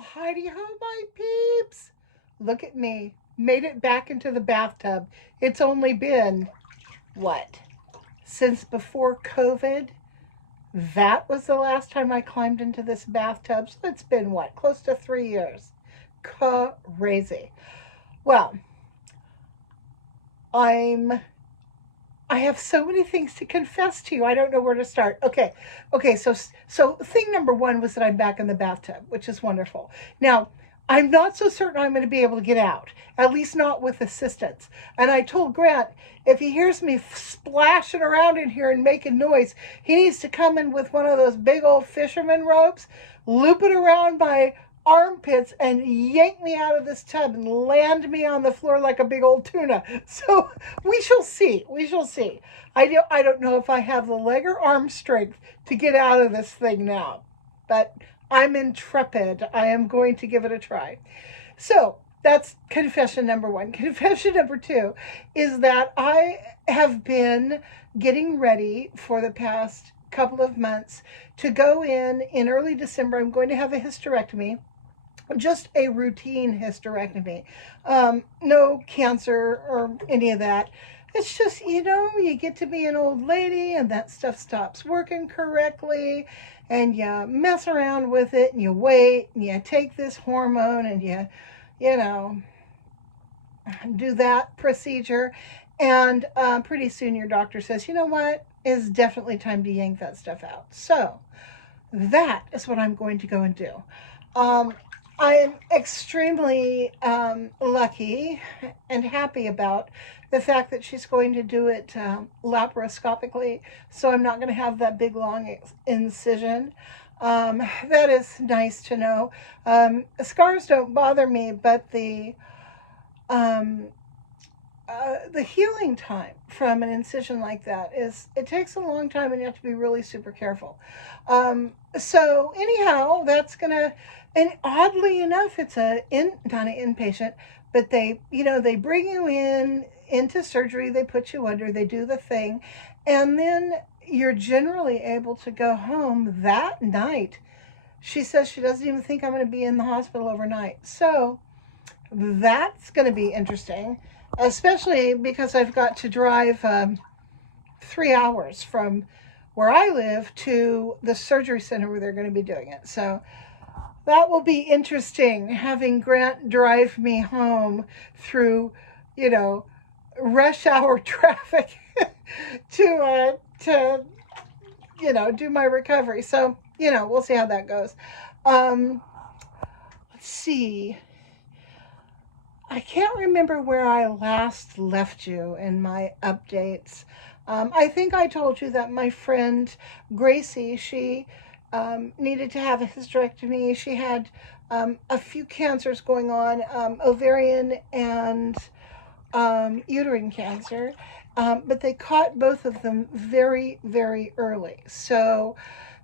Heidi ho, my peeps. Look at me. Made it back into the bathtub. It's only been, what, since before COVID? That was the last time I climbed into this bathtub. So it's been, what, close to 3 years. Crazy. Well, I'm I have so many things to confess to you. I don't know where to start. Okay. So thing number one was that I'm back in the bathtub, which is wonderful. Now, I'm not so certain I'm going to be able to get out, at least not with assistance. And I told Grant if he hears me splashing around in here and making noise, he needs to come in with one of those big old fisherman ropes, loop it around my armpits and yank me out of this tub and land me on the floor like a big old tuna. So we shall see. We shall see. I don't know if I have the leg or arm strength to get out of this thing now, but I'm intrepid. I am going to give it a try. So that's confession number one. Confession number two is that I have been getting ready for the past couple of months to go in early December. I'm going to have a hysterectomy, just a routine hysterectomy. No cancer or any of that. It's just, you get to be an old lady and that stuff stops working correctly and you mess around with it and you wait and you take this hormone and you know, do that procedure. And pretty soon your doctor says, you know what? It's definitely time to yank that stuff out. So that is what I'm going to go and do. Um, I'm extremely lucky and happy about the fact that she's going to do it laparoscopically, so I'm not going to have that big long incision. That is nice to know. Scars don't bother me, but um, the healing time from an incision like that it takes a long time and you have to be really super careful. So anyhow, that's gonna, and oddly enough, it's not an inpatient, but they bring you into surgery, they put you under, they do the thing, and then you're generally able to go home that night. She says she doesn't even think I'm going to be in the hospital overnight. So that's going to be interesting, especially because I've got to drive 3 hours from where I live to the surgery center where they're going to be doing it. So that will be interesting, having Grant drive me home through, you know, rush hour traffic to do my recovery. So we'll see how that goes. Let's see. I can't remember where I last left you in my updates. I think I told you that my friend Gracie, she needed to have a hysterectomy. She had a few cancers going on, ovarian and uterine cancer, but they caught both of them very, very early. So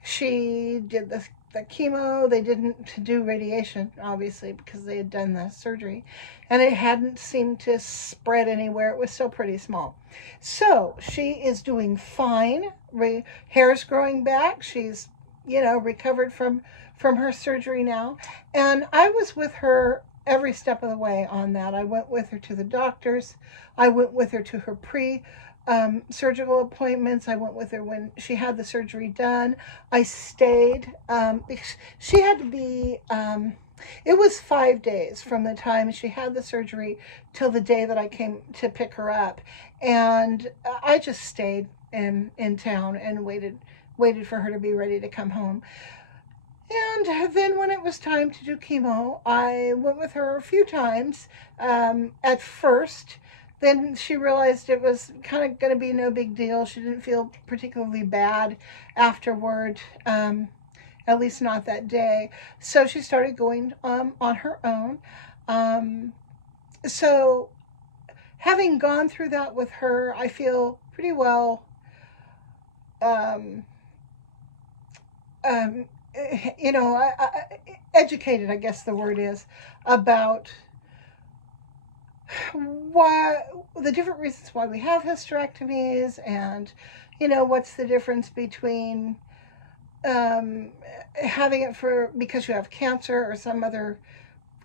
she did the chemo. They didn't do radiation, obviously, because they had done the surgery, and it hadn't seemed to spread anywhere. It was still pretty small. So she is doing fine. Hair's growing back. She's recovered from her surgery now, and I was with her every step of the way on that. I went with her to the doctors. I went with her to her surgical appointments. I went with her when she had the surgery done. I stayed because she had to be. It was 5 days from the time she had the surgery till the day that I came to pick her up, and I just stayed in town and waited for her to be ready to come home. And then when it was time to do chemo, I went with her a few times at first. Then she realized it was kind of going to be no big deal. She didn't feel particularly bad afterward, at least not that day. So she started going on her own. Um, so having gone through that with her, I feel pretty well um, um, educated, I guess the word is, about why the different reasons why we have hysterectomies, and what's the difference between having it for because you have cancer or some other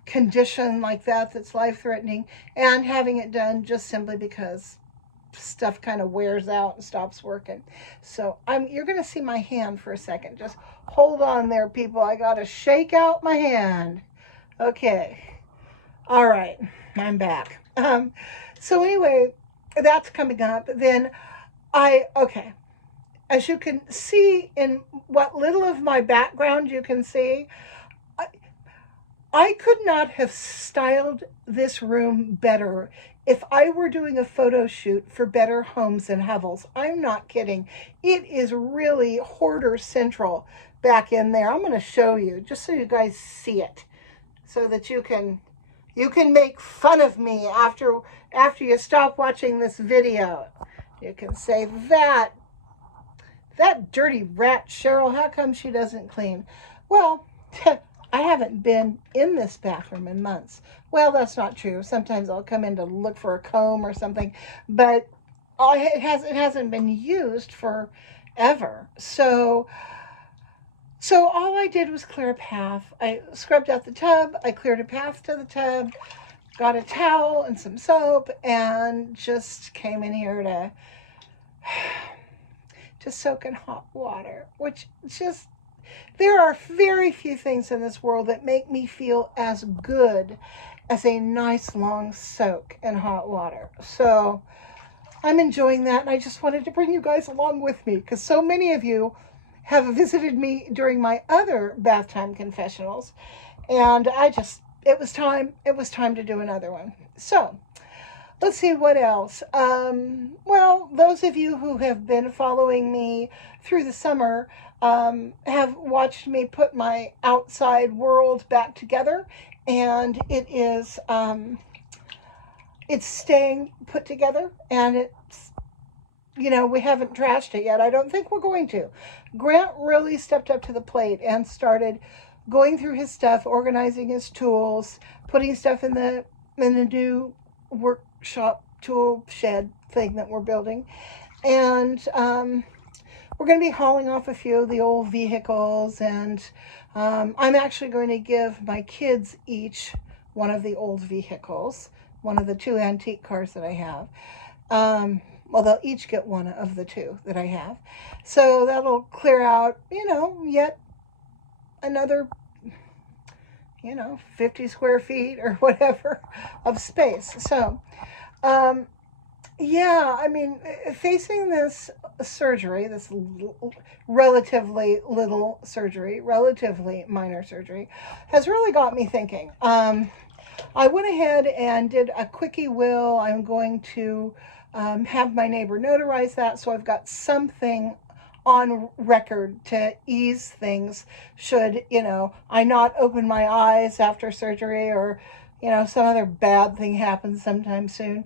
condition like that that's life threatening, and having it done just simply because stuff kind of wears out and stops working. So you're going to see my hand for a second. Just hold on there, people. I got to shake out my hand. Okay. All right. I'm back. So anyway, that's coming up. Then okay. As you can see in what little of my background you can see, I, I could not have styled this room better if I were doing a photo shoot for Better Homes and Hovels. I'm not kidding. It is really hoarder central back in there. I'm going to show you just so you guys see it, so that you can make fun of me after you stop watching this video. You can say that dirty rat Cheryl, how come she doesn't clean? Well, I haven't been in this bathroom in months. Well, that's not true. Sometimes I'll come in to look for a comb or something, but it hasn't been used forever. So all I did was clear a path. I scrubbed out the tub. I cleared a path to the tub, got a towel and some soap, and just came in here to soak in hot water, which just, there are very few things in this world that make me feel as good as a nice long soak in hot water. So I'm enjoying that, and I just wanted to bring you guys along with me because so many of you have visited me during my other bath time confessionals, and it was time to do another one. So let's see what else. Well, those of you who have been following me through the summer have watched me put my outside world back together, and it's staying put together, and it's, we haven't trashed it yet. I don't think we're going to. Grant really stepped up to the plate and started going through his stuff, organizing his tools, putting stuff in the new workshop tool shed thing that we're building. And we're going to be hauling off a few of the old vehicles, and I'm actually going to give my kids each one of the old vehicles, one of the two antique cars that I have. Well, they'll each get one of the two that I have. So that'll clear out, yet another, 50 square feet or whatever of space. So, yeah, I mean, facing this surgery, this relatively little surgery, relatively minor surgery, has really got me thinking. I went ahead and did a quickie will. I'm going to have my neighbor notarize that, so I've got something on record to ease things should, I not open my eyes after surgery, or, some other bad thing happens sometime soon.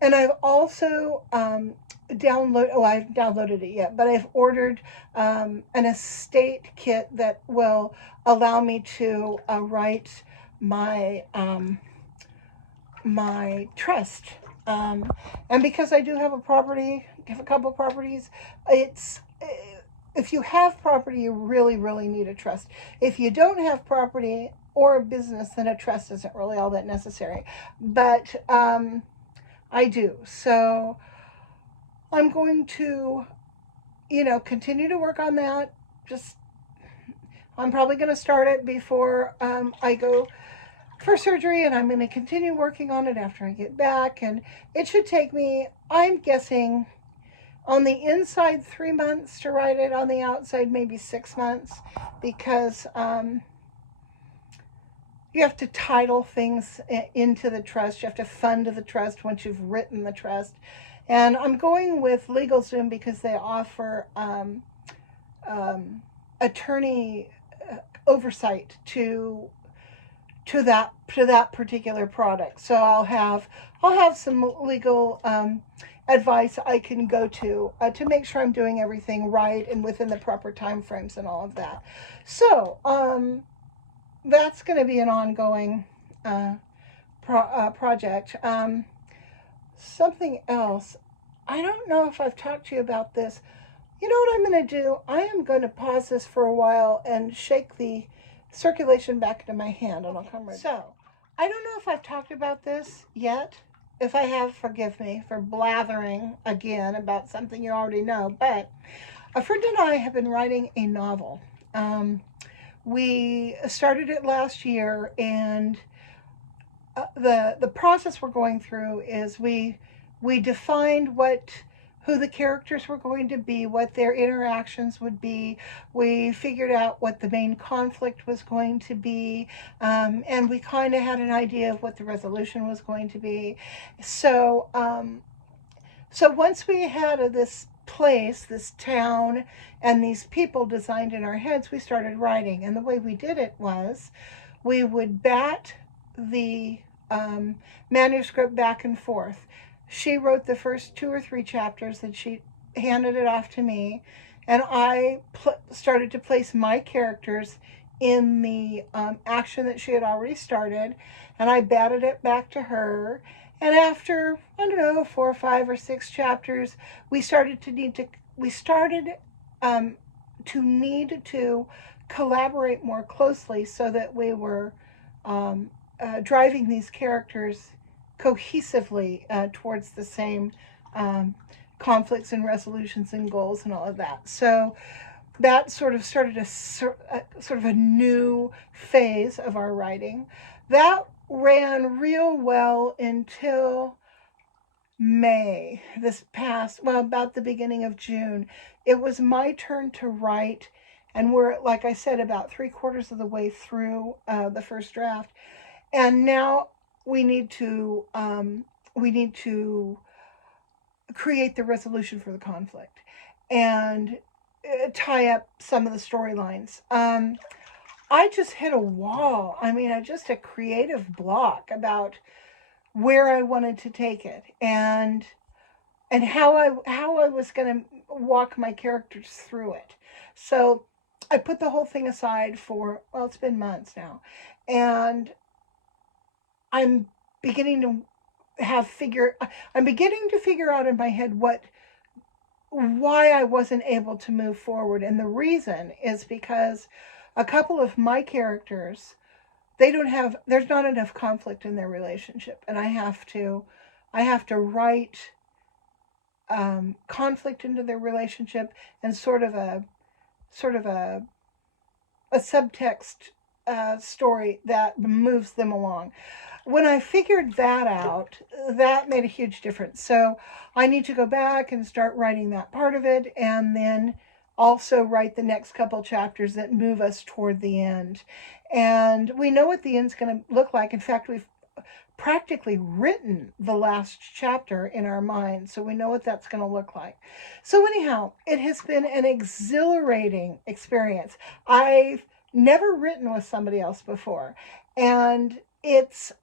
And I've also I've downloaded it yet, but I've ordered an estate kit that will allow me to write my my trust. And because I do have a couple properties, it's, if you have property, you really, really need a trust. If you don't have property or a business, then a trust isn't really all that necessary. But I do. So I'm going to, continue to work on that. I'm probably going to start it before I go for surgery, and I'm going to continue working on it after I get back. And it should take me, I'm guessing, on the inside 3 months to write it, on the outside maybe 6 months, because you have to title things into the trust. You have to fund the trust once you've written the trust. And I'm going with LegalZoom because they offer attorney oversight to that particular product. So I'll have some legal advice I can go to make sure I'm doing everything right and within the proper time frames and all of that. So that's going to be an ongoing project. Something else, I don't know if I've talked to you about this. You know what I'm going to do? I am going to pause this for a while and shake the circulation back into my hand, and I'll come right back. So, I don't know if I've talked about this yet. If I have, forgive me for blathering again about something you already know. But a friend and I have been writing a novel. We started it last year, and the process we're going through is we defined who the characters were going to be, what their interactions would be. We figured out what the main conflict was going to be, and we kind of had an idea of what the resolution was going to be. So once we had this place, this town, and these people designed in our heads, we started writing. And the way we did it was we would bat the manuscript back and forth. She wrote the first 2 or 3 chapters, and she handed it off to me, and I started to place my characters in the action that she had already started, and I batted it back to her. And after, I don't know, 4 or 5 or 6 chapters, we started to need to collaborate more closely so that we were driving these characters cohesively towards the same conflicts and resolutions and goals and all of that. So that sort of started a sort of a new phase of our writing. That ran real well until May, about the beginning of June. It was my turn to write, and we're, like I said, about 3/4 of the way through the first draft. And now we need to create the resolution for the conflict and tie up some of the storylines. I just hit a wall. I mean, just a creative block about where I wanted to take it, and how I was going to walk my characters through it. So I put the whole thing aside for, well, it's been months now, and I'm beginning to figure out in my head why I wasn't able to move forward. And the reason is because a couple of my characters, there's not enough conflict in their relationship, and I have to write conflict into their relationship, and sort of a subtext story that moves them along. When I figured that out, that made a huge difference. So I need to go back and start writing that part of it, and then also write the next couple chapters that move us toward the end. And we know what the end's going to look like. In fact, we've practically written the last chapter in our minds, so we know what that's going to look like. So anyhow, it has been an exhilarating experience. I've never written with somebody else before, and it's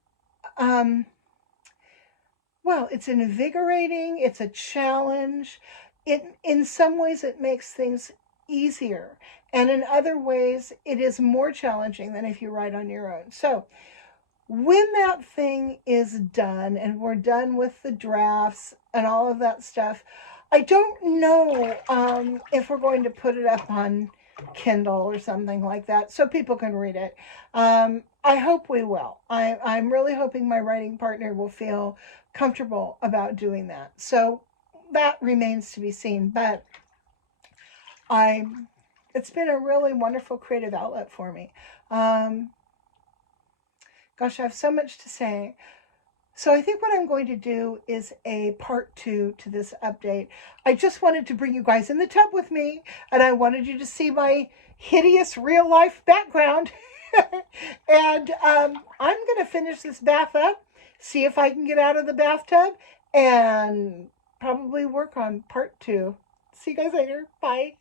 it's invigorating. It's a challenge. In some ways it makes things easier, and in other ways it is more challenging than if you write on your own. So when that thing is done and we're done with the drafts and all of that stuff, I don't know if we're going to put it up on Kindle or something like that so people can read it. I hope we will. I'm really hoping my writing partner will feel comfortable about doing that. So that remains to be seen. But it's been a really wonderful creative outlet for me. Gosh, I have so much to say. So I think what I'm going to do is a part 2 to this update. I just wanted to bring you guys in the tub with me, and I wanted you to see my hideous real life background. And I'm going to finish this bath up, see if I can get out of the bathtub, and probably work on part 2. See you guys later. Bye.